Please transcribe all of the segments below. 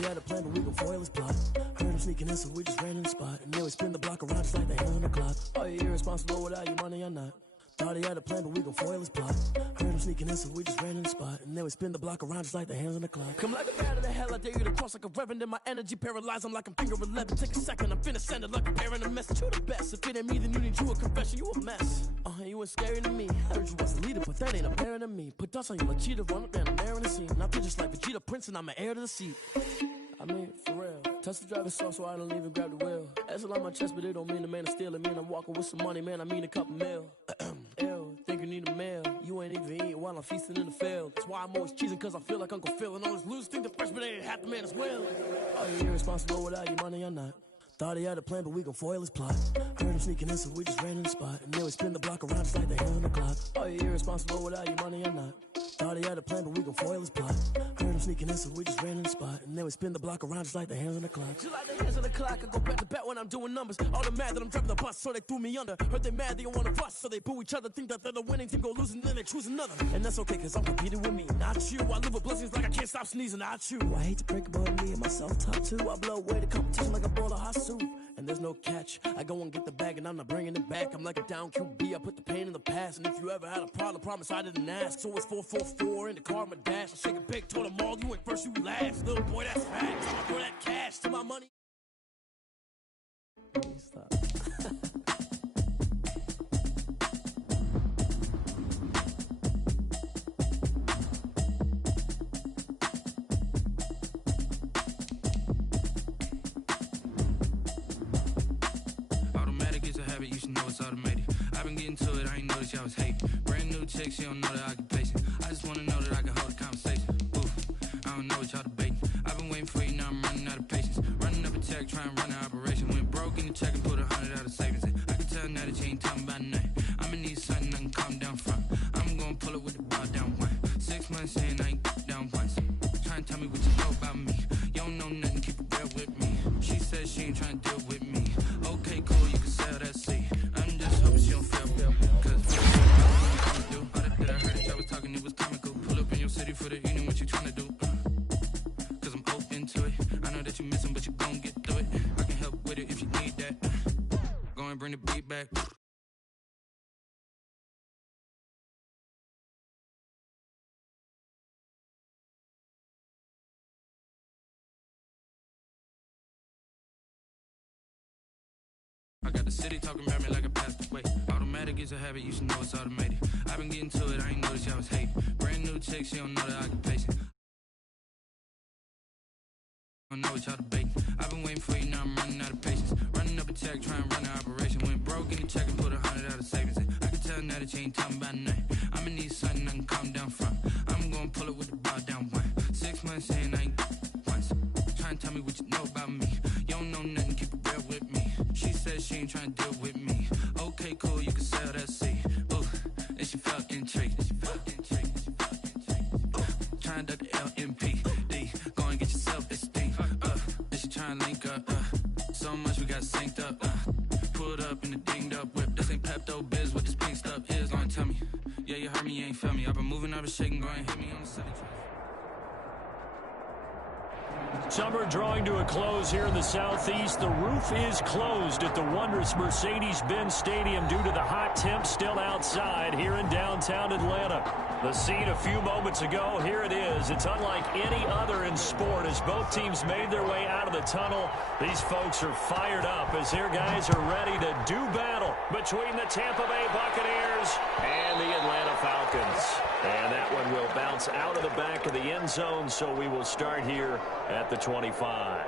he had a plan, but we gon' foil his plot. Heard him sneaking in, so we just ran in the spot. And then we spin the block around just like the hands on the clock. Are you irresponsible without your money or not? Thought he had a plan, but we gon' foil his plot. Heard him sneaking in, so we just ran in the spot. And then we spin the block around just like the hands on the clock. Come like a bat of the hell, I dare you to cross like a reverend. And my energy paralyzed, I'm like I'm finger 11. Take a second, I'm finna send it like a parent a message. You the best, if it ain't me, then you need you a confession. You a mess, you ain't scary to me. I heard you was a leader, but that ain't apparent to me. Put dust on you like cheetah, run up down the air in the scene. Now pictures like Vegeta Prince, and I'm an heir to the seat. I mean, for real. Touch the driver's soft, so I don't even grab the wheel. That's on my chest, but it don't mean the man is stealing. Mean I'm walking with some money, man, I mean a couple mil. Ew, think you need a meal. You ain't even eating while I'm feasting in the field. That's why I'm always cheesing, cause I feel like Uncle Phil. And all those losers think the freshman ain't half the man as well. Are you irresponsible without your money or not? Thought he had a plan, but we gon' foil his plot. Heard him sneaking in, so we just ran in the spot. And then we spin the block around just like the hands on the clock. Are you irresponsible without your money or not? Thought he had a plan, but we gon' foil his plot. Heard him sneaking in, so we just ran in the spot. And then we spin the block around just like the hands on the clock. Just like the hands on the clock, I go back to back when I'm doing numbers. All the mad that I'm driving the bus, so they threw me under. Heard they mad, they don't wanna bust, so they boo each other. Think that they're the winning team, go losing, then they choose another. And that's okay, cause I'm competing with me, not you. I live with blessings like I can't stop sneezing, not you. I hate to break about me and my self-talk too. I blow away the competition like a bowl of hot soup. And there's no catch. I go and get the bag and I'm not bringing it back. I'm like a down QB, I put the pain in the past. And if you ever had a problem, promise I didn't ask. So it's 444 in the car, my dash. I shake a big, told them all, you ain't first, you last. Little boy, that's facts. I'ma throw that cash to my money. Stop. You should know it's automated. I've been getting to it, I ain't noticed y'all was hating. Brand new chick, she don't know the occupation. I just wanna know that I can hold a conversation. Ooh, I don't know what y'all debating. I've been waiting for you, now I'm running out of patience. Running up a check, trying to run an operation. Went broke in the check and put 100 out of savings in. I can tell now that you ain't talking about nothing. I'ma need something I can calm down from. I'm gonna pull it with the bar down one. 6 months in, I ain't down once. Trying to tell me what you know about me. You don't know nothing, keep it real with me. She said she ain't trying to deal with me. Okay, cool, you can sell that seat. I'm just hoping she don't feel cause all that I heard that y'all was talking, it was comical. Pull up in your city for the evening, what you trying to do? Cause I'm open to it. I know that you miss him, but you gon' get through it. I can help with it if you need that. Go and bring the beat back. I got the city talking about me like I passed away. Automatic is a habit, you should know it's automated. I've been getting to it, I ain't noticed y'all was hating. Brand new chick, she don't know the occupation. I don't know what y'all debating. I've been waiting for you, now I'm running out of patience. Running up a check, trying to run an operation. Went broke in the check and put 100 out of savings in. I can tell now that you ain't talking about nothing. I'ma need something I can calm down from. I'm gonna pull it with the bar down one. 6 months in, I ain't once. Trying to tell me what you know about me. You don't know nothing, keep it real with me. She said she ain't trying to deal with me. Okay, cool, you can sell that seat. Ooh, and she felt intrigued. Trying to duck the LMPD. Go and get your self-esteem. And she trying to link up. So much we got synced up. Pulled up in the dinged up whip. This ain't Pepto-Biz, what this pink stuff is. Gonna tell me. Yeah, you heard me, you ain't felt me. I've been moving, I've been shaking, go and hit me on the city track. Summer drawing to a close here in the southeast. The roof is closed at the wondrous Mercedes-Benz Stadium due to the hot temps still outside here in downtown Atlanta. The scene a few moments ago, here it is. It's unlike any other in sport as both teams made their way out of the tunnel. These folks are fired up as their guys are ready to do battle between the Tampa Bay Buccaneers and the Atlanta Falcons. And that one will bounce out of the back of the end zone, so we will start here at the 25.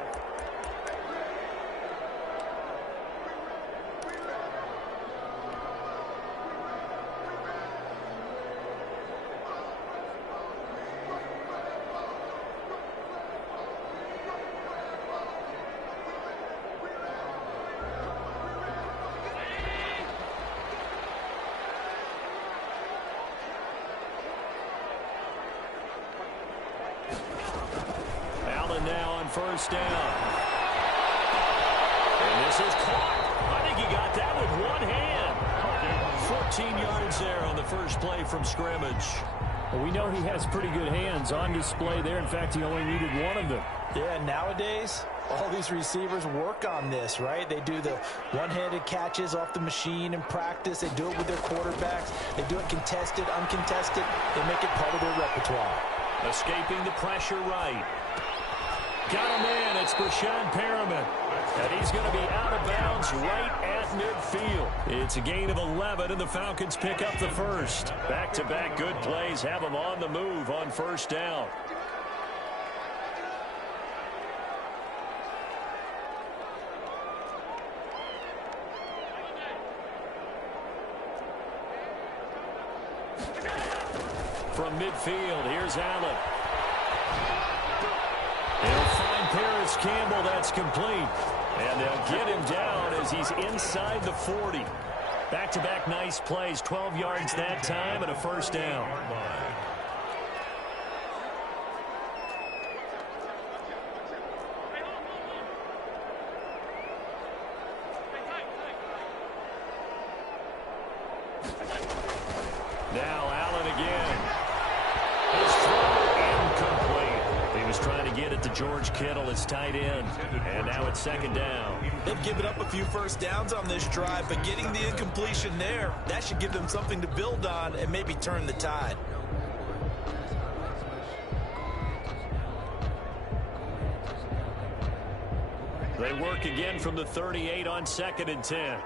Now on first down. And this is caught. I think he got that with one hand. 14 yards there on the first play from scrimmage. Well, we know he has pretty good hands on display there. In fact, he only needed one of them. Yeah, nowadays, all these receivers work on this, right? They do the one-handed catches off the machine in practice. They do it with their quarterbacks. They do it contested, uncontested. They make it part of their repertoire. Escaping the pressure right. Got him in. It's Brashad Perriman. And he's going to be out of bounds right at midfield. It's a gain of 11, and the Falcons pick up the first. Back-to-back good plays have them on the move on first down. From midfield, here's Allen. He'll find Paris Campbell. That's complete. And they'll get him down as he's inside the 40. Back-to-back nice plays. 12 yards that time and a first down. Now Allen again. His throw incomplete. He was trying to get it to George Kittle, his tight end. And now it's second down. They've given up a few first downs on this drive, but getting the incompletion there, that should give them something to build on and maybe turn the tide. They work again from the 38 on 2nd and 10.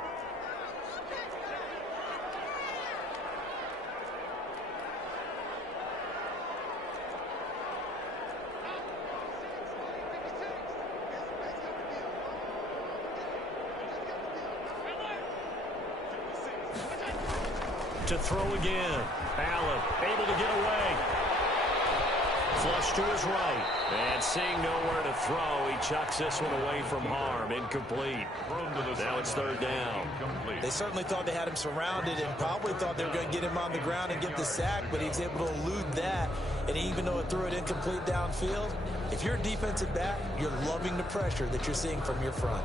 To throw again. Allen able to get away. Flush to his right. And seeing nowhere to throw, he chucks this one away from harm. Incomplete. Now it's third down. They certainly thought they had him surrounded and probably thought they were going to get him on the ground and get the sack, but he was able to elude that. And even though it threw it incomplete downfield, if you're a defensive back, you're loving the pressure that you're seeing from your front.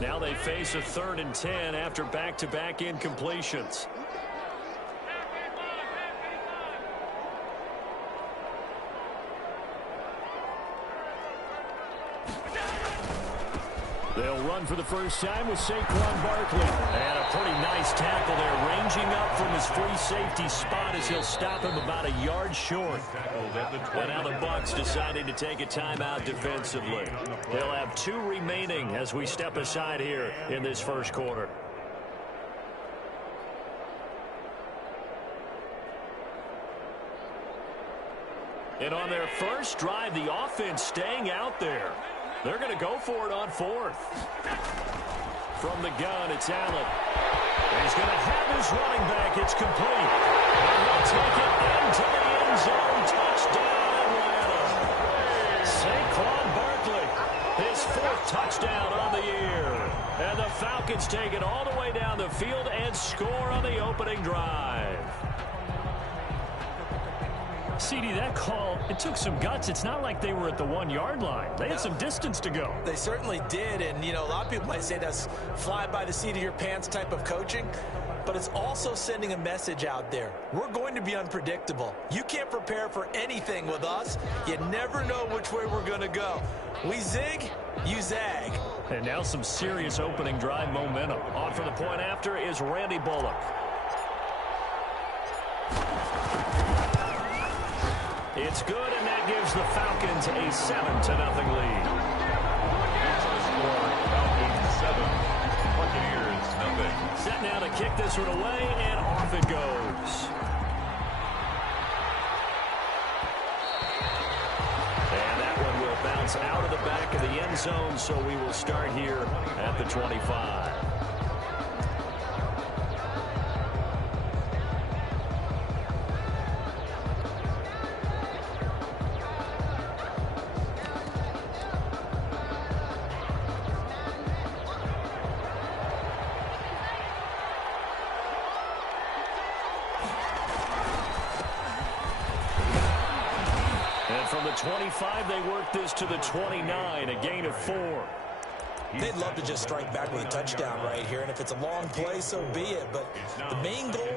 Now they face a 3rd and 10 after back-to-back incompletions. They'll run for the first time with Saquon Barkley. And a pretty nice tackle there, ranging up from his free safety spot as he'll stop him about a yard short. But now the Bucs deciding to take a timeout defensively. They'll have 2 remaining as we step aside here in this first quarter. And on their first drive, the offense staying out there. They're going to go for it on 4th. From the gun, it's Allen. And he's going to have his running back. It's complete. And he'll take it into the end zone. Touchdown, Atlanta. Saquon Barkley, his 4th touchdown on the year. And the Falcons take it all the way down the field and score on the opening drive. CD, that call, it took some guts. It's not like they were at the 1-yard line. They had some distance to go. They certainly did, and, you know, a lot of people might say that's fly by the seat of your pants type of coaching, but it's also sending a message out there. We're going to be unpredictable. You can't prepare for anything with us. You never know which way we're going to go. We zig, you zag. And now some serious opening drive momentum. On for the point after is Randy Bullock. It's good, and that gives the Falcons a 7-0 lead. Falcons 7, Buccaneers 0. Set now to kick this one away, and off it goes. And that one will bounce out of the back of the end zone, so we will start here at the 25. From the 25, they work this to the 29, a gain of 4. They'd love to just strike back with a touchdown right here, and if it's a long play, so be it. But the main goal,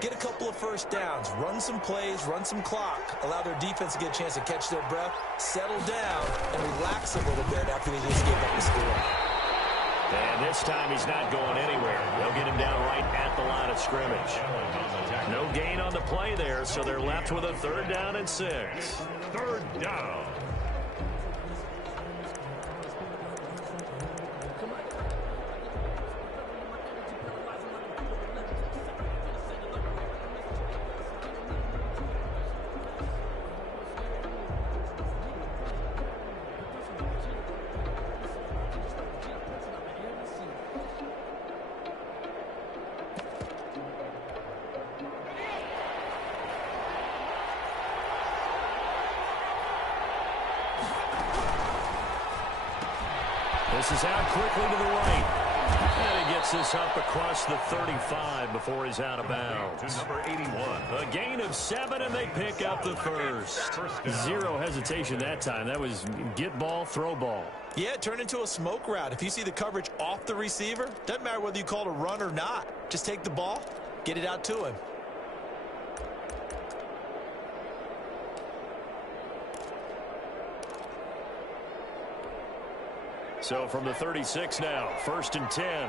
get a couple of first downs, run some plays, run some clock, allow their defense to get a chance to catch their breath, settle down, and relax a little bit after they just gave up the score. And this time he's not going anywhere. They'll get him down right at the line of scrimmage. No gain on the play there, so they're left with a 3rd down and 6. 3rd down. This is out quickly to the right. And he gets this up across the 35 before he's out of bounds. To number 81. A gain of 7, and they pick up the first. Zero hesitation that time. That was get ball, throw ball. Yeah, it turned into a smoke route. If you see the coverage off the receiver, doesn't matter whether you call it a run or not. Just take the ball, get it out to him. So from the 36 now, 1st and 10.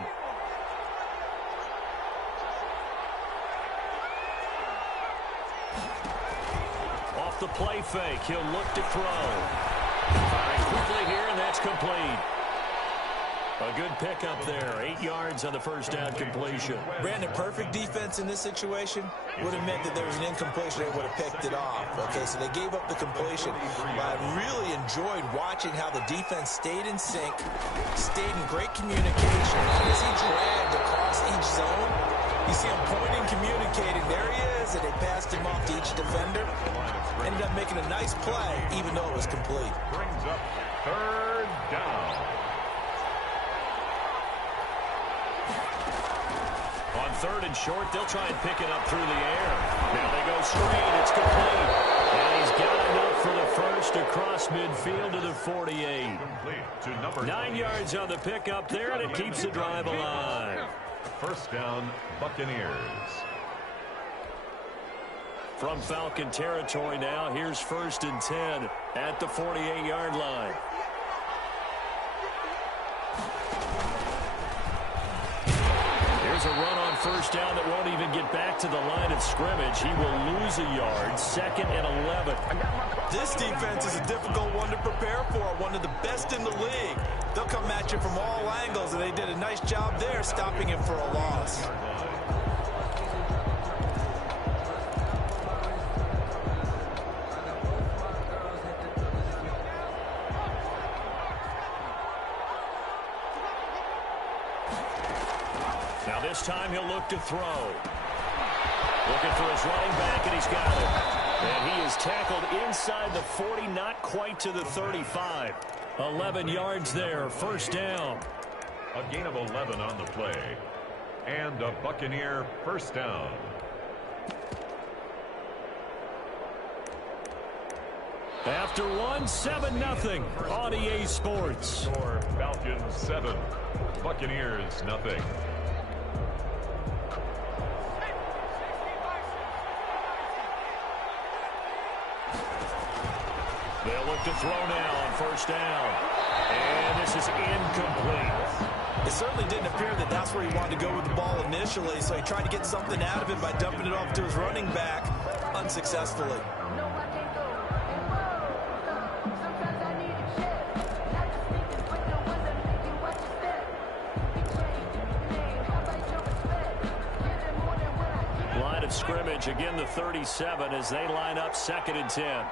Off the play fake, he'll look to throw. Firing quickly here, and that's complete. A good pickup there. 8 yards on the 1st down completion. Brandon, perfect defense in this situation would have meant that there was an incompletion. They would have picked it off. Okay, so they gave up the completion. But I really enjoyed watching how the defense stayed in sync, stayed in great communication. As he dragged across each zone, you see him pointing, communicating. There he is, and they passed him off to each defender. Ended up making a nice play, even though it was complete. Brings up 3rd down. On 3rd and short, they'll try and pick it up through the air. Now they go straight. It's complete. And he's got enough for the first across midfield to the 48. To number 9 yards on the pickup there, and it keeps the drive alive. 1st down, Buccaneers. From Falcon territory now, here's 1st and 10 at the 48-yard line. Here's a run on 1st down that won't even get back to the line of scrimmage. He will lose a yard. 2nd and 11. This defense is a difficult one to prepare for, one of the best in the league. They'll come at you from all angles, and they did a nice job there stopping him for a loss. Now this time he'll look to throw. Looking for his running back, and he's got it. And he is tackled inside the 40, not quite to the 35. 11 yards there, 1st down. A gain of 11 on the play. And a Buccaneer 1st down. After 7-0 on EA Sports. Score Falcons 7, Buccaneers nothing. They'll look to throw now on 1st down. And this is incomplete. It certainly didn't appear that that's where he wanted to go with the ball initially, so he tried to get something out of it by dumping it off to his running back unsuccessfully. Line of scrimmage, again the 37 as they line up 2nd and 10.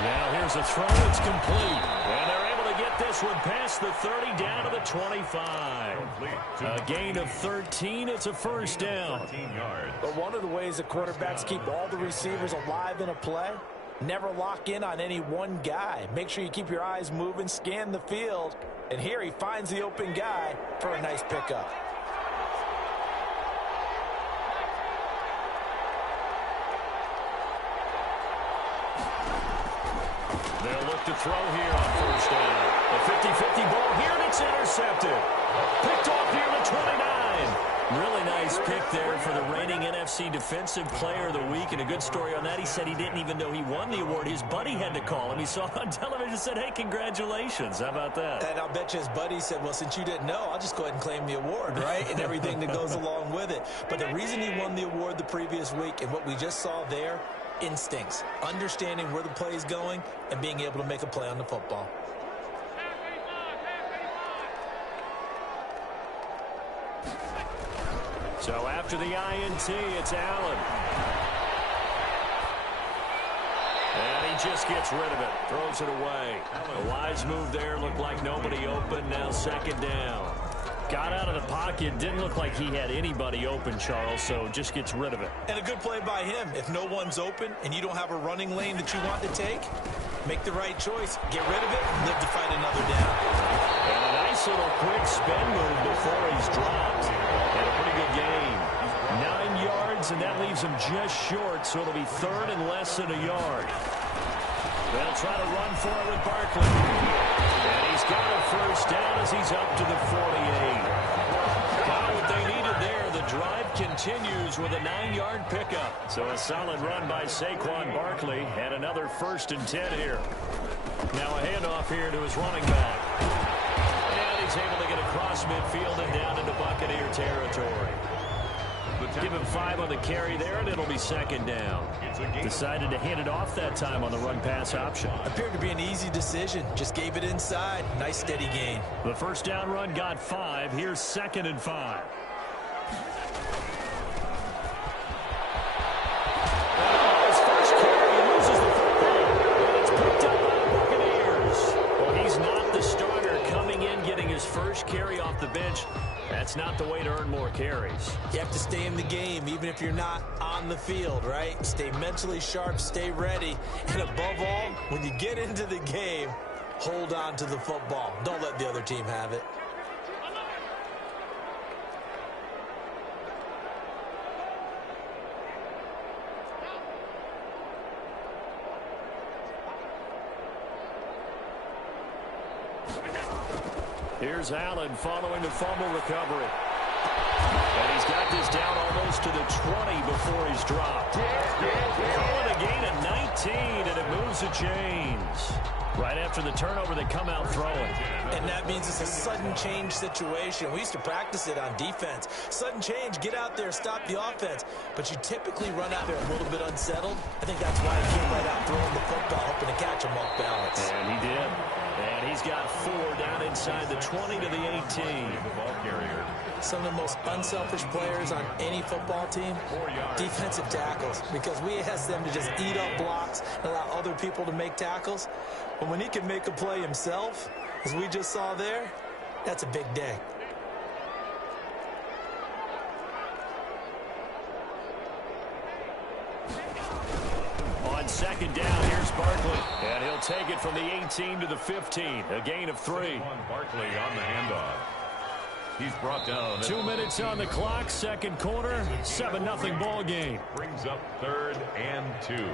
Now here's a throw. It's complete. And they're able to get this one past the 30 down to the 25. A gain of 13. It's a 1st down. But one of the ways that quarterbacks keep all the receivers alive in a play, never lock in on any one guy. Make sure you keep your eyes moving, scan the field. And here he finds the open guy for a nice pickup. They'll look to throw here on first down. A 50-50 ball here, and it's intercepted. Picked off near the 29. Really nice pick there for the reigning NFC Defensive Player of the Week. And a good story on that, he said he didn't even know he won the award. His buddy had to call him. He saw it on television and said, hey, congratulations. How about that? And I'll bet you his buddy said, well, since you didn't know, I'll just go ahead and claim the award, right? And everything that goes along with it. But the reason he won the award the previous week and what we just saw there, instincts, understanding where the play is going and being able to make a play on the football. So after the INT, it's Allen. And he just gets rid of it, throws it away. A wise move there, looked like nobody open, now second down. Got out of the pocket, didn't look like he had anybody open, Charles, so just gets rid of it. And a good play by him. If no one's open and you don't have a running lane that you want to take, make the right choice. Get rid of it, live to fight another down. And a nice little quick spin move before he's dropped. And a pretty good gain. 9 yards, and that leaves him just short, so it'll be third and less than a yard. They'll try to run for it with Barkley. And he's got a first down as he's up to the 48. Got what they needed there. The drive continues with a 9-yard pickup. So a solid run by Saquon Barkley and another 1st and 10 here. Now a handoff here to his running back. And he's able to get across midfield and down into Buccaneer territory. Give him 5 on the carry there, and it'll be second down. Decided to hand it off that time on the run-pass option. Appeared to be an easy decision. Just gave it inside. Nice, steady gain. The first down run got 5. Here's 2nd and 5. His first carry loses the football, and it's picked up by the Buccaneers. Well, he's not the starter coming in, getting his first carry off the bench. That's not the way to earn more carries. You have to stay in the game, even if you're not on the field, right? Stay mentally sharp, stay ready, and above all, when you get into the game, hold on to the football. Don't let the other team have it. Here's Allen following the fumble recovery. And he's got this down almost to the 20 before he's dropped. Calling a gain of 19, and it moves the chains. Right after the turnover, they come out throwing. And that means it's a sudden change situation. We used to practice it on defense. Sudden change, get out there, stop the offense. But you typically run out there a little bit unsettled. I think that's why he came right out throwing the football, hoping to catch him off balance. And he did. And he's got 4 down inside the 20 to the 18. Some of the most unselfish players on any football team, defensive tackles, because we ask them to just eat up blocks and allow other people to make tackles. But when he can make a play himself, as we just saw there, that's a big day. On second down, here's Barkley. And he'll take it from the 18 to the 15. A gain of 3. Barkley on the handoff. He's brought down. 2 minutes on the clock, second quarter, 7-0 ball game. Brings up 3rd and 2.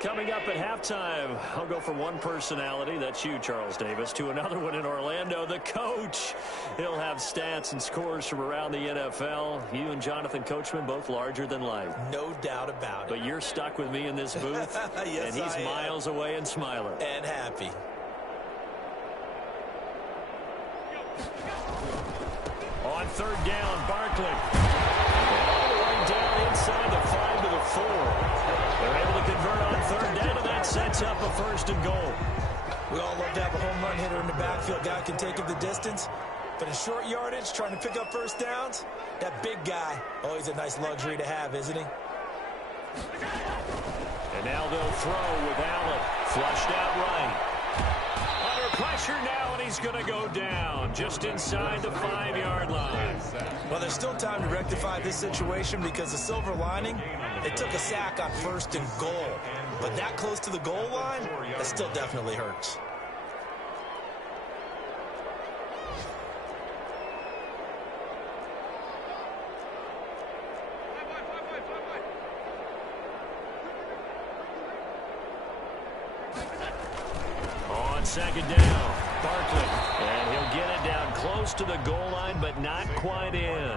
Coming up at halftime, I'll go from one personality, that's you, Charles Davis, to another one in Orlando, the coach. He'll have stats and scores from around the NFL. You and Jonathan Coachman, both larger than life. No doubt about it. But you're stuck with me in this booth, yes, and he's miles away and smiling. And happy. On third down, Barkley. All the way down inside the 5 to the 4. They're able to convert on third down, and that sets up a 1st and goal. We all love to have a home run hitter in the backfield. Guy can take it the distance. But in short yardage, trying to pick up first downs, that big guy, always a nice luxury to have, isn't he? And now they'll throw with Allen. Flushed out right. Under pressure now, and he's going to go down just inside the 5-yard line. Well, there's still time to rectify this situation because the silver lining, they took a sack on 1st and goal. But that close to the goal line, that still definitely hurts. second down. Barkley, and he'll get it down close to the goal line, but not quite in.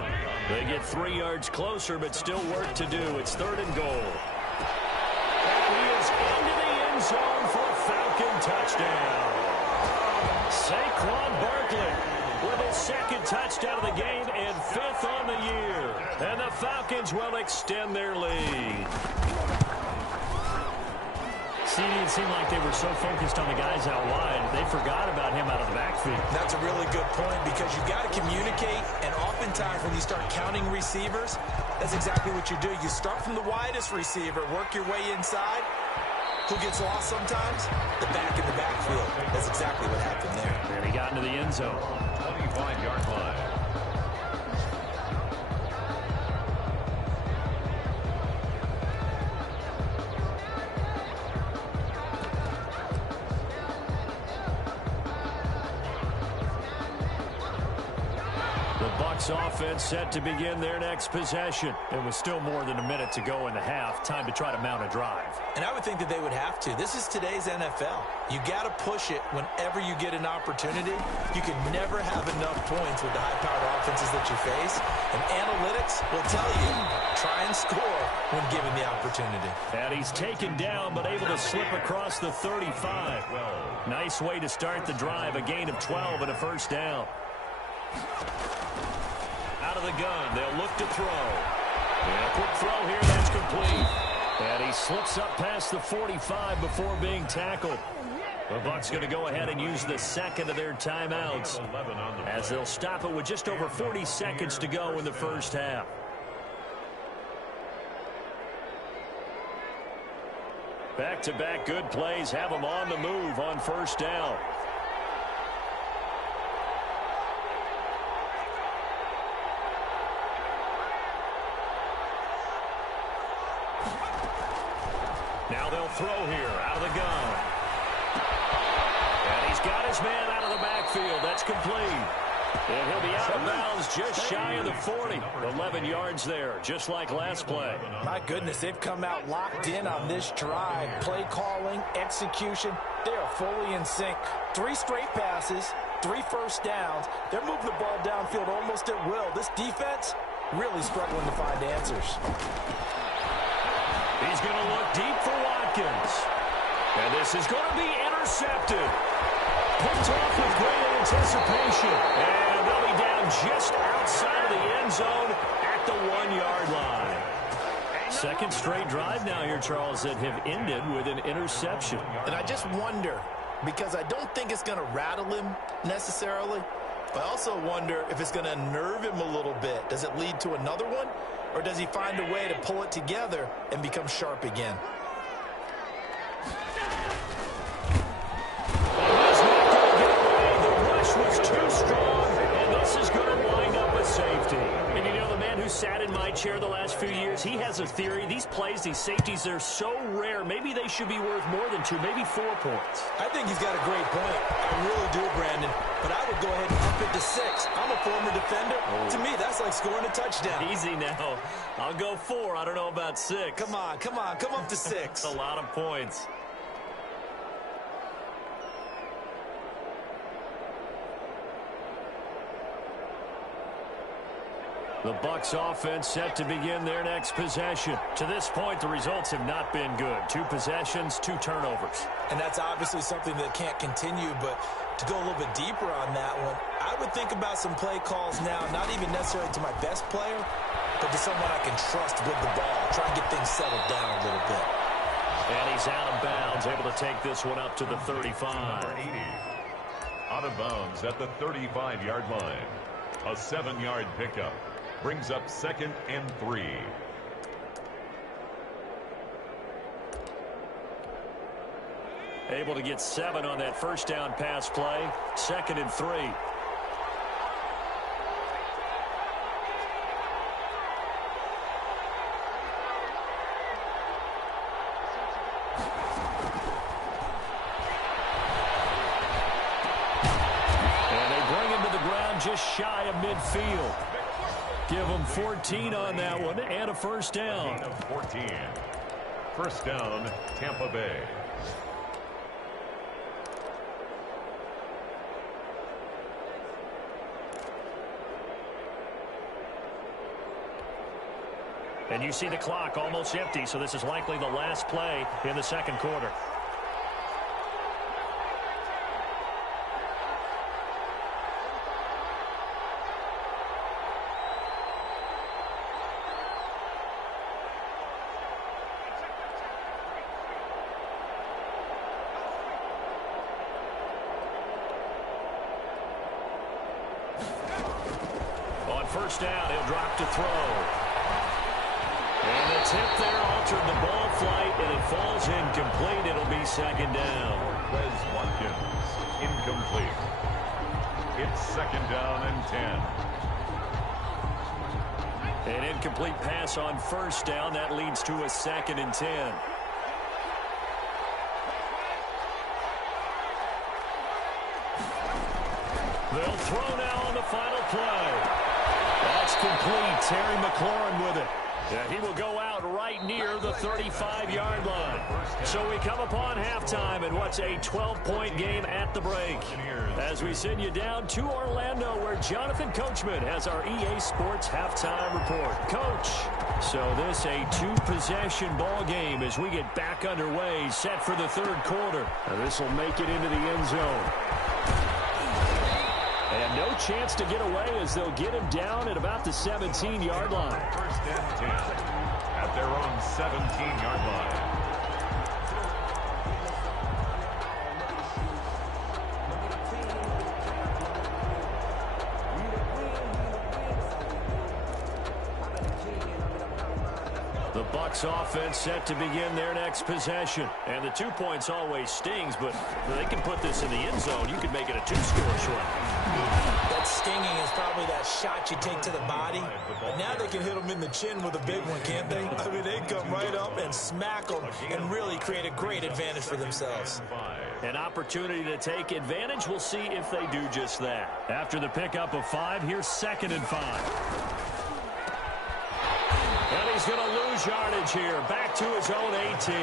They get 3 yards closer, but still work to do. It's 3rd and goal. And he is into the end zone for a Falcon touchdown. Saquon Barkley with his 2nd touchdown of the game and 5th on the year. And the Falcons will extend their lead. It seemed like they were so focused on the guys out wide, they forgot about him out of the backfield. That's a really good point because you've got to communicate, and oftentimes when you start counting receivers, that's exactly what you do. You start from the widest receiver, work your way inside. Who gets lost sometimes? The back in the backfield. That's exactly what happened there. And he got into the end zone. 25-yard line. Bucs offense set to begin their next possession. It was still more than a minute to go in the half. Time to try to mount a drive. And I would think that they would have to. This is today's NFL. You got to push it whenever you get an opportunity. You can never have enough points with the high-powered offenses that you face. And analytics will tell you, try and score when given the opportunity. And he's taken down, but able to slip across the 35. Nice way to start the drive. A gain of 12 and a first down. Out of the gun, they'll look to throw. And a quick throw here, that's complete. And he slips up past the 45 before being tackled. The Bucs going to go ahead and use the 2nd of their timeouts as they'll stop it with just over 40 seconds to go in the first half. Back-to-back good plays have them on the move on first down. Now they'll throw here out of the gun. And he's got his man out of the backfield. That's complete. And he'll be out of bounds just shy of the 40. 11 yards there, just like last play. My goodness, they've come out locked in on this drive. Play calling, execution, they are fully in sync. 3 straight passes, 3 first downs. They're moving the ball downfield almost at will. This defense really struggling to find answers. He's going to look deep for Watkins. And this is going to be intercepted. Picked off with great anticipation. And they'll be down just outside of the end zone at the 1-yard line. 2nd straight drive now here, Charles, that have ended with an interception. And I just wonder, because I don't think it's going to rattle him necessarily, but I also wonder if it's going to unnerve him a little bit. Does it lead to another one? Or does he find a way to pull it together and become sharp again? He's not going to get away. The rush was too strong, and this is going to wind up a safety. And you know, the man who sat in my chair the last few years, he has a theory. These plays, these safeties, they're so rare. Maybe they should be worth more than 2, maybe 4 points. I think he's got a great point. I really do, Brandon. But I would go ahead and up it to 6. I'm a former defender. To me, that's like scoring a touchdown. Easy now. I'll go 4. I don't know about 6. Come on. Come up to 6. That's a lot of points. The Bucs offense set to begin their next possession. To this point, the results have not been good. 2 possessions, 2 turnovers. And that's obviously something that can't continue, but to go a little bit deeper on that one, I would think about some play calls now, not even necessarily to my best player, but to someone I can trust with the ball. Try and get things settled down a little bit. And he's out of bounds, able to take this one up to the 35. Out of bounds at the 35-yard line. A 7-yard pickup. Brings up 2nd and 3. Able to get 7 on that first down pass play. 2nd and 3. And they bring him to the ground just shy of midfield. Give them 14 on that one and a first down. 14. First down, Tampa Bay. And you see the clock almost empty, so this is likely the last play in the second quarter. First down, he'll drop to throw. And the tip there altered the ball flight, and it falls incomplete. It'll be second down. Les Watkins, incomplete. It's second down and 10. An incomplete pass on first down. That leads to a second and 10. They'll throw now on the final play. That's complete. Terry McLaurin with it. Yeah, he will go out right near the 35-yard line. So we come upon halftime in what's a 12-point game at the break. As we send you down to Orlando, where Jonathan Coachman has our EA Sports halftime report. Coach, so this a two-possession ball game as we get back underway, set for the third quarter. This will make it into the end zone. And no chance to get away as they'll get him down at about the 17-yard line. First and 10 at their own 17-yard line. The Bucs offense set to begin their next possession. And the 2 points always stings, but they can put this in the end zone. You can make it a two-score short. That stinging is probably that shot you take to the body. But now they can hit them in the chin with a big one, can't they? I mean, they come right up and smack them and really create a great advantage for themselves. An opportunity to take advantage. We'll see if they do just that. After the pickup of 5, here's second and 5. And he's going to lose yardage here. Back to his own 18.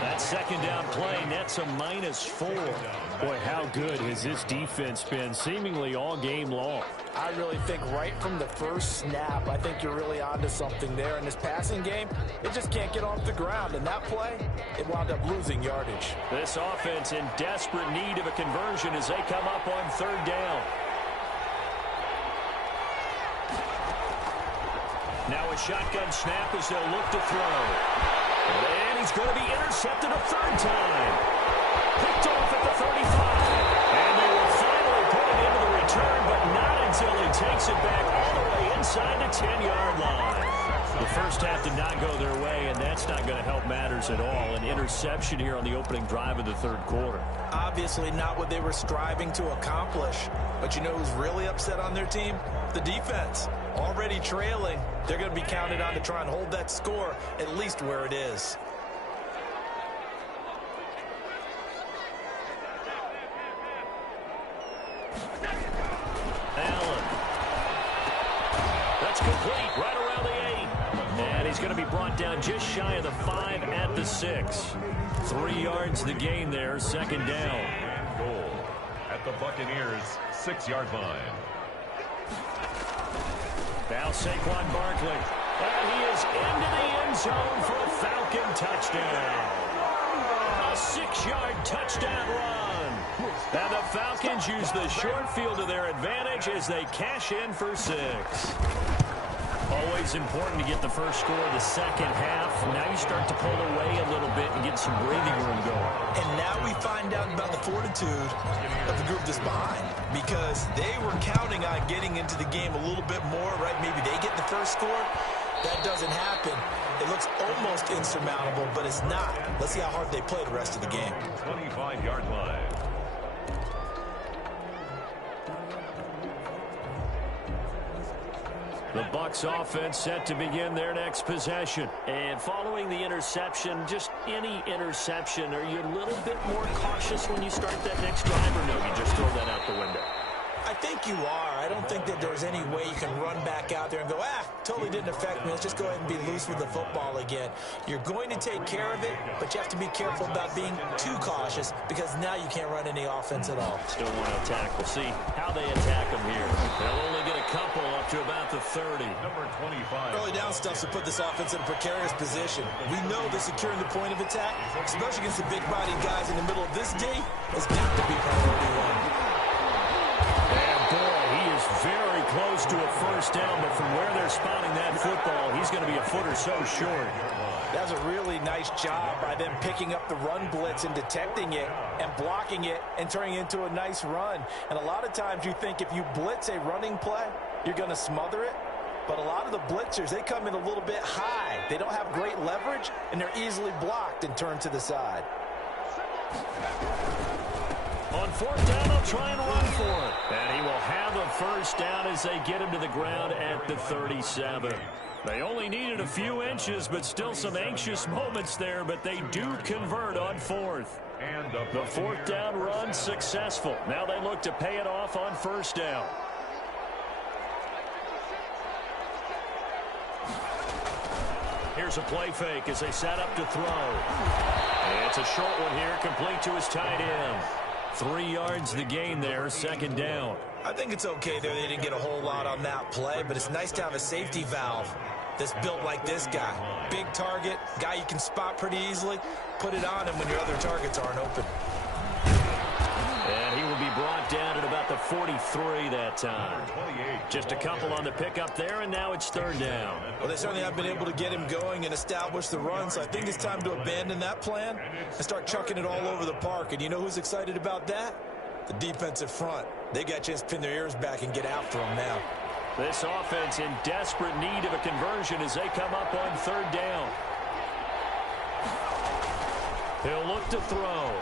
That second down play nets a -4. Boy, how good has this defense been seemingly all game long? I really think right from the first snap, I think you're really onto something there. In this passing game, it just can't get off the ground. And that play, it wound up losing yardage. This offense in desperate need of a conversion as they come up on third down. Now a shotgun snap as they'll look to throw. And he's going to be intercepted a third time. Picked off at the 35. And they will finally put it into the return, but not until he takes it back all the way inside the 10-yard line. The first half did not go their way, and that's not going to help matters at all. An interception here on the opening drive of the third quarter. Obviously not what they were striving to accomplish. But you know who's really upset on their team? The defense. Already trailing. They're going to be counted on to try and hold that score at least where it is. Allen. That's complete right around the 8. And he's going to be brought down just shy of the 5 at the 6. 3 yards the gain there, second down. And goal at the Buccaneers' 6-yard line. Now Saquon Barkley. And he is into the end zone for a Falcon touchdown. A 6-yard touchdown run. And the Falcons use the short field to their advantage as they cash in for 6. Always important to get the first score of the second half. Now you start to pull away a little bit and get some breathing room going. And now we find out about the fortitude of the group that's behind, because they were counting on getting into the game a little bit more, right? Maybe they get the first score. That doesn't happen. It looks almost insurmountable, but it's not. Let's see how hard they play the rest of the game. 25-yard line. The Bucs offense set to begin their next possession. And following the interception, just any interception, are you a little bit more cautious when you start that next drive, or no, you just throw that out the window? I think you are. I don't think that there's any way you can run back out there and go, totally didn't affect me. Let's just go ahead and be loose with the football again. You're going to take care of it, but you have to be careful about being too cautious because now you can't run any offense at all. Still want to attack. We'll see how they attack them here. They'll only get a couple up to about the 30. Number 25. Early down stuff to put this offense in a precarious position. We know that securing the point of attack, especially against the big-bodied guys in the middle of this D, has got to be priority one. And boy, he is very close to a first down, but from where they're spotting that football, he's going to be a foot or so short. That's a really nice job by them picking up the run blitz and detecting it and blocking it and turning it into a nice run. And a lot of times you think if you blitz a running play, you're going to smother it. But a lot of the blitzers, they come in a little bit high. They don't have great leverage, and they're easily blocked and turned to the side. On fourth down, they'll try and run for it. And he will have a first down as they get him to the ground at the 37. They only needed a few inches, but still some anxious moments there, but they do convert on fourth. And the fourth down run successful. Now they look to pay it off on first down. Here's a play fake as they set up to throw. It's a short one here, complete to his tight end. 3 yards the gain there, second down. I think it's okay there. They didn't get a whole lot on that play, but it's nice to have a safety valve that's built like this guy. Big target, guy you can spot pretty easily. Put it on him when your other targets aren't open. And he will be brought down at about the 43 that time. Just a couple on the pickup there, and now it's third down. Well, they certainly have been able to get him going and establish the run, so I think it's time to abandon that plan and start chucking it all over the park. And you know who's excited about that? The defensive front. They got a chance to pin their ears back and get after him now. This offense in desperate need of a conversion as they come up on third down. He'll look to throw.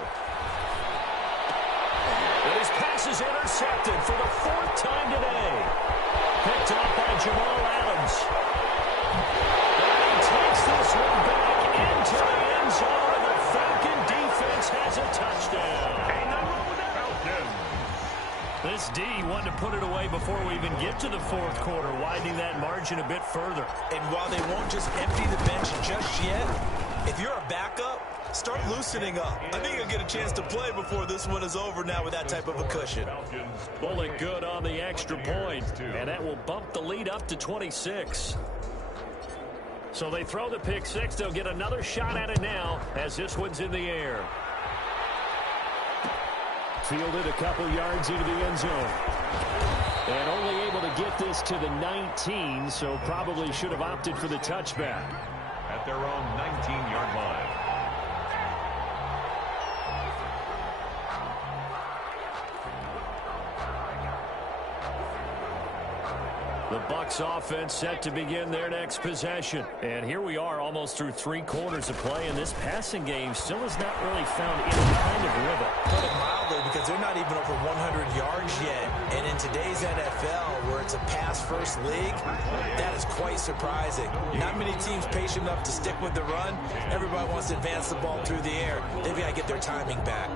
And his pass is intercepted for the 4th time today. Picked up by Jamal Adams. And he takes this one back into the end zone, and the Falcon defense has a touchdown. This D wanted to put it away before we even get to the fourth quarter, widening that margin a bit further. And while they won't just empty the bench just yet, if you're a backup, start loosening up. I think you'll get a chance to play before this one is over now with that type of a cushion. Bullet good on the extra point, and that will bump the lead up to 26. So they throw the pick six. They'll get another shot at it now as this one's in the air. Fielded a couple yards into the end zone. And only able to get this to the 19, so probably should have opted for the touchback. At their own 19-yard line. The Bucs offense set to begin their next possession. And here we are almost through 3 quarters of play, and this passing game still has not really found any kind of rhythm. Put it mildly, because they're not even over 100 yards yet. And in today's NFL, where it's a pass-first league, that is quite surprising. Not many teams patient enough to stick with the run. Everybody wants to advance the ball through the air. They've got to get their timing back.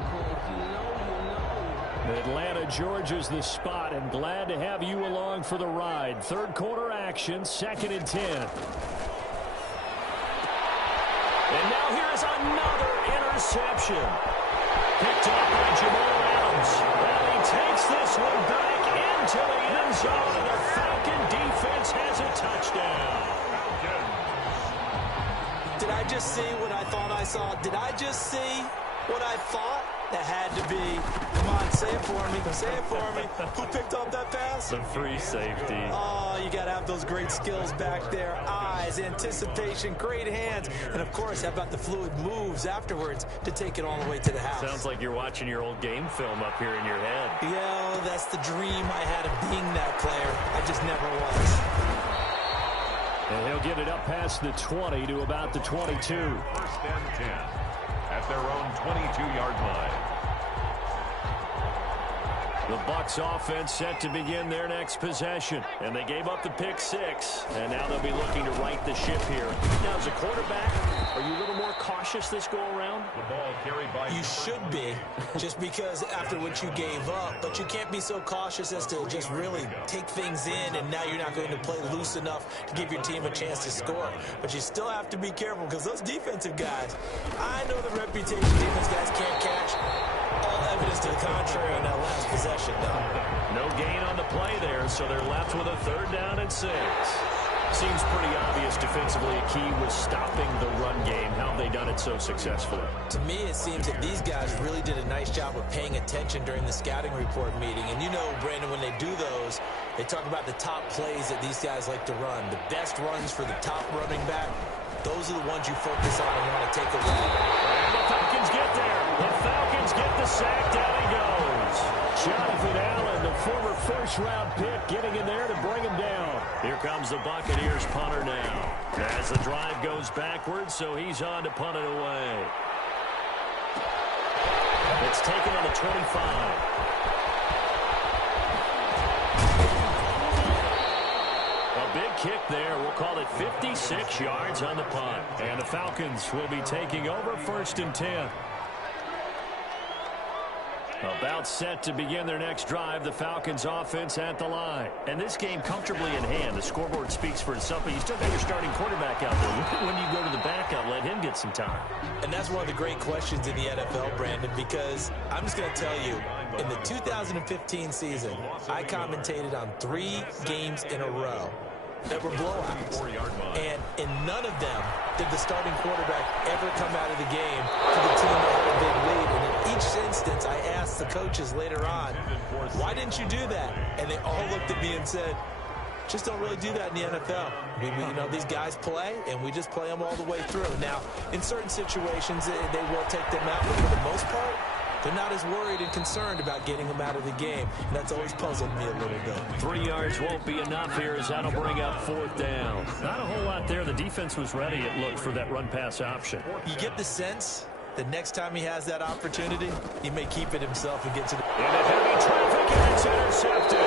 Atlanta, Georgia's the spot, and glad to have you along for the ride. Third quarter action, 2nd and 10. And now here's another interception. Picked up by Jamal Adams. And he takes this one back into the end zone, and the Falcon defense has a touchdown. Did I just see what I thought I saw? Did I just see what I thought? That had to be. Come on, say it for me. Say it for me. Who picked up that pass? The free safety. Oh, you got to have those great skills back there. Eyes, anticipation, great hands. And, of course, how about the fluid moves afterwards to take it all the way to the house? Sounds like you're watching your old game film up here in your head. Yeah, that's the dream I had of being that player. I just never was. And he'll get it up past the 20 to about the 22. 1st and 10. At their own 22-yard line. The Bucs offense set to begin their next possession. And they gave up the pick 6. And now they'll be looking to right the ship here. Now, as a quarterback, are you a little more cautious this go-around? The ball carried by... You should be, just because after what you gave up. But you can't be so cautious as to just really take things in, and now you're not going to play loose enough to give your team a chance to score. But you still have to be careful, because those defensive guys, I know the reputation defense guys can't catch. All evidence to the contrary on that last possession, though. No gain on the play there, so they're left with a 3rd down and 6. Seems pretty obvious defensively a key was stopping the run game. How have they done it so successfully? To me, it seems that these guys really did a nice job of paying attention during the scouting report meeting. And you know, Brandon, when they do those, they talk about the top plays that these guys like to run. The best runs for the top running back, those are the ones you focus on and want to take away. And the Falcons get there. The Falcons get the sack. Down he goes. Jonathan Allen, the former first-round pick, getting in there to bring him down. Here comes the Buccaneers punter now. As the drive goes backwards, so he's on to punt it away. It's taken on the 25. A big kick there. We'll call it 56 yards on the punt. And the Falcons will be taking over 1st and 10. About set to begin their next drive, the Falcons offense at the line. And this game comfortably in hand. The scoreboard speaks for itself, but you still got your starting quarterback out there. When do you go to the backup, let him get some time? And that's one of the great questions in the NFL, Brandon, because I'm just going to tell you, in the 2015 season, I commentated on 3 games in a row that were blowouts. And in none of them did the starting quarterback ever come out of the game for the team that had a big lead. And in each instance, I asked the coaches later on, why didn't you do that? And they all looked at me and said, just don't really do that in the NFL. You know, these guys play, and we just play them all the way through. Now, in certain situations, they will take them out, but for the most part, they're not as worried and concerned about getting them out of the game. And that's always puzzled me a little bit. 3 yards won't be enough here as that'll bring up 4th down. Not a whole lot there. The defense was ready, it looked, for that run-pass option. You get the sense that next time he has that opportunity, he may keep it himself and get to the... Into heavy traffic, and it's intercepted.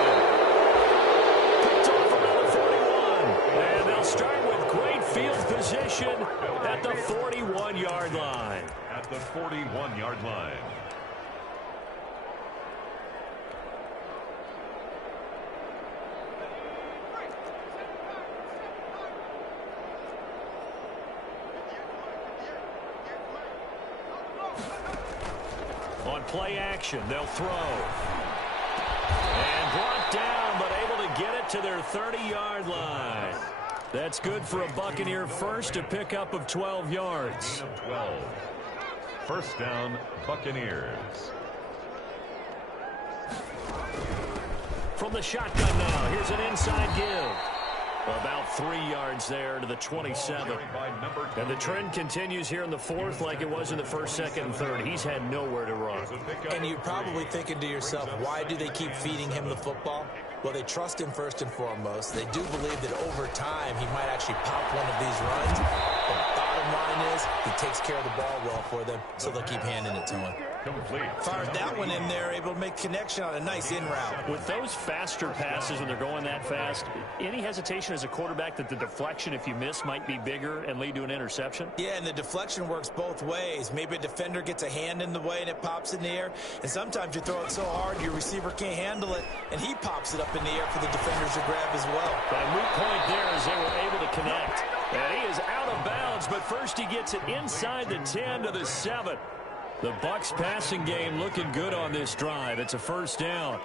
Picked off around the 41. And they'll start with great field position at the 41-yard line. At the 41-yard line. On play action, they'll throw. And brought down, but able to get it to their 30-yard line. That's good for a Buccaneer first, a pickup of 12 yards. 12. First down, Buccaneers. From the shotgun now, here's an inside give. About 3 yards there to the 27. And the trend continues here in the 4th like it was in the 1st, 2nd, and 3rd. He's had nowhere to run. And you're probably thinking to yourself, why do they keep feeding him the football? Well, they trust him first and foremost. They do believe that over time he might actually pop one of these runs. The bottom line is he takes care of the ball well for them, so they'll keep handing it to him. Complete. Fired that one in there, able to make connection on a nice in route. With those faster passes when they're going that fast, any hesitation as a quarterback that the deflection, if you miss, might be bigger and lead to an interception? Yeah, and the deflection works both ways. Maybe a defender gets a hand in the way and it pops in the air. And sometimes you throw it so hard your receiver can't handle it, and he pops it up in the air for the defenders to grab as well. But moot point there as they were able to connect. And he is out of bounds, but first he gets it inside the 10 to the 7. The Bucs passing game looking good on this drive. It's a first down.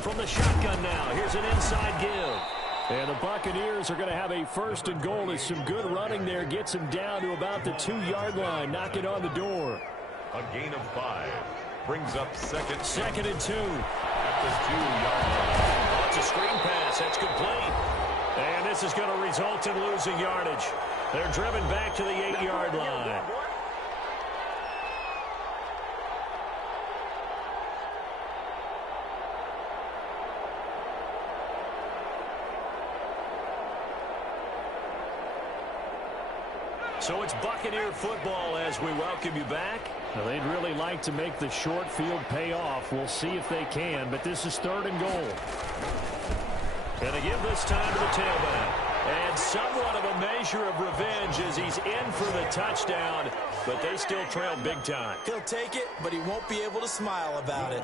From the shotgun now, here's an inside give. And the Buccaneers are going to have a 1st and goal as some good running there gets them down to about the 2-yard line. Knock it on the door. A gain of 5. Brings up second. 2nd and 2. At the 2-yard line. Oh, it's a screen pass. That's complete. And this is going to result in losing yardage. They're driven back to the 8-yard line. So it's Buccaneer football as we welcome you back. Now, they'd really like to make the short field pay off. We'll see if they can, but this is 3rd and goal. And they give this time to the tailback. And somewhat of a measure of revenge as he's in for the touchdown, but they still trail big time. He'll take it, but he won't be able to smile about it.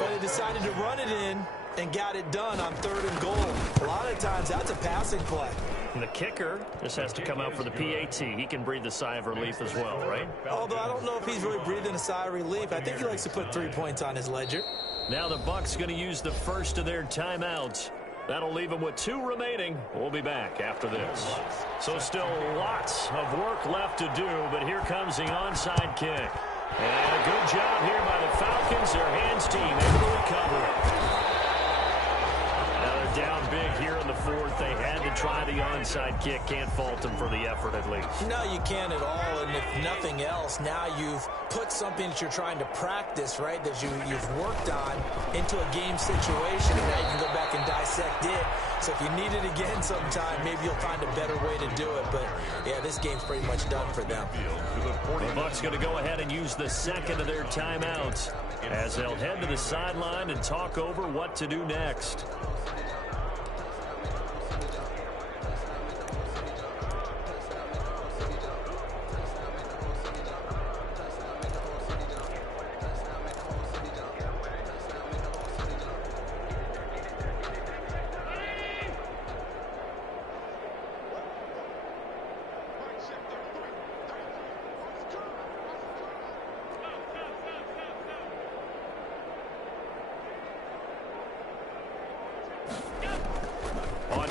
But he decided to run it in and got it done on 3rd and goal. A lot of times that's a passing play. And the kicker just has to come out for the PAT. He can breathe a sigh of relief as well, right? Although I don't know if he's really breathing a sigh of relief. I think he likes to put 3 points on his ledger. Now the Bucs going to use the first of their timeouts. That'll leave them with 2 remaining. We'll be back after this. So still lots of work left to do, but here comes the onside kick. And a good job here by the Falcons. Their hands team able to recover it. Down big here in the 4th. They had to try the onside kick. Can't fault them for the effort at least. No, you can't at all. And if nothing else, now you've put something that you're trying to practice, right, that you've worked on into a game situation, and now you can go back and dissect it. So if you need it again sometime, maybe you'll find a better way to do it. But, yeah, this game's pretty much done for them. The Bucs going to go ahead and use the second of their timeouts as they'll head to the sideline and talk over what to do next.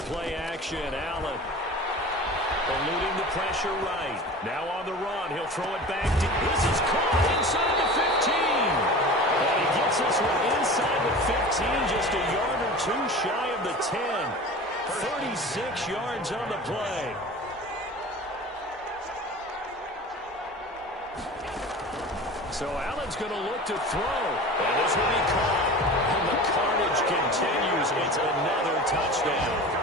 Play action, Allen eluding the pressure right. Now on the run, he'll throw it back. This is caught inside the 15. And he gets this one inside the 15, just a yard or 2 shy of the 10. 36 yards on the play. So Allen's going to look to throw. And this will be caught. And the carnage continues. It's another touchdown.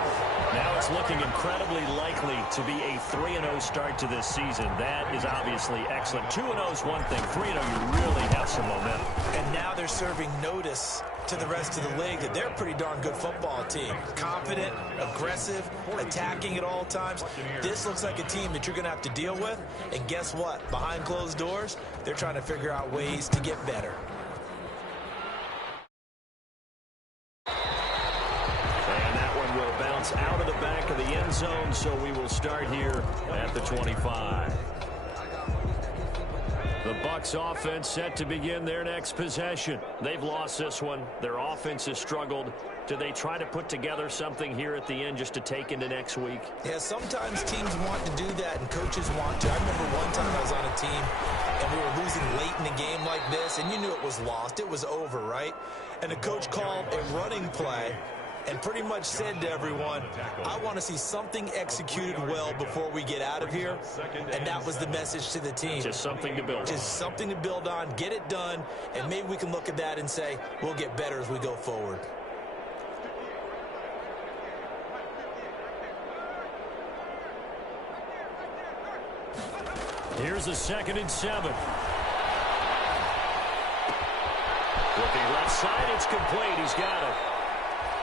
Now it's looking incredibly likely to be a 3-0 start to this season. That is obviously excellent. 2-0 is one thing. 3-0, you really have some momentum. And now they're serving notice to the rest of the league that they're a pretty darn good football team. Confident, aggressive, attacking at all times. This looks like a team that you're going to have to deal with. And guess what? Behind closed doors, they're trying to figure out ways to get better. Out of the back of the end zone, so we will start here at the 25. The Bucs offense set to begin their next possession. They've lost this one. Their offense has struggled. Do they try to put together something here at the end just to take into next week? Yeah, sometimes teams want to do that and coaches want to. I remember one time I was on a team and we were losing late in a game like this, and you knew it was lost. It was over, right? And the coach called a running play and pretty much said to everyone, I want to see something executed well before we get out of here. And that was the message to the team. Just something to build on. Just something to build on, get it done, and maybe we can look at that and say, we'll get better as we go forward. Here's a 2nd and 7. Looking left side, it's complete. He's got it.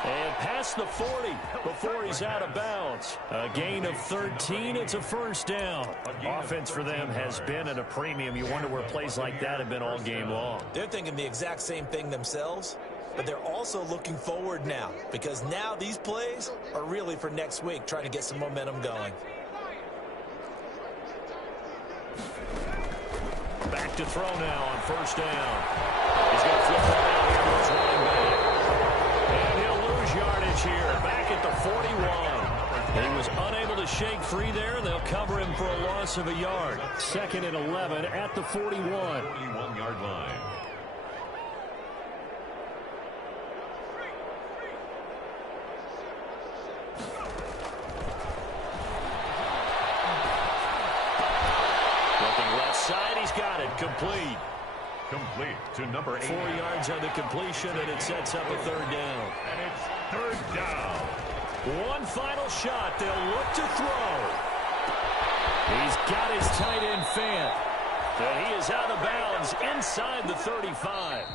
And past the 40 before he's out of bounds. A gain of 13. It's a first down. Offense for them has been at a premium. You wonder where plays like that have been all game long. They're thinking the exact same thing themselves, but they're also looking forward now because now these plays are really for next week, trying to get some momentum going. Back to throw now on first down. He's going to flip that out here to his running back. And he'll lose yardage here, back at the 41. He was unable to shake free there. They'll cover him for a loss of a yard. 2nd and 11 at the 41. 41-yard line. Looking left side, he's got it. Complete. Complete to number 8. 4 yards on the completion, and it sets up a third down. And it's third down. One final shot. They'll look to throw. He's got his tight end fan. And he is out of bounds inside the 35.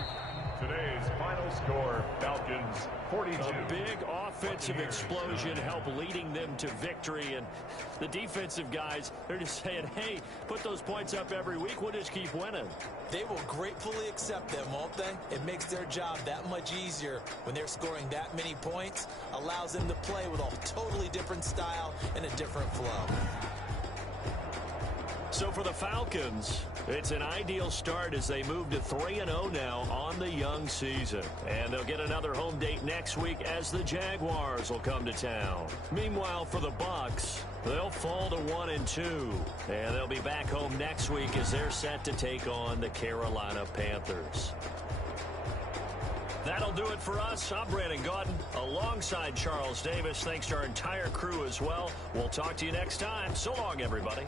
Today's final score, Falcons 42. A big offensive explosion helped leading them to victory. And the defensive guys, they're just saying, hey, put those points up every week. We'll just keep winning. They will gratefully accept them, won't they? It makes their job that much easier when they're scoring that many points. Allows them to play with a totally different style and a different flow. So for the Falcons, it's an ideal start as they move to 3-0 now on the young season. And they'll get another home date next week as the Jaguars will come to town. Meanwhile, for the Bucs, they'll fall to 1-2. And they'll be back home next week as they're set to take on the Carolina Panthers. That'll do it for us. I'm Brandon Gaudin alongside Charles Davis. Thanks to our entire crew as well. We'll talk to you next time. So long, everybody.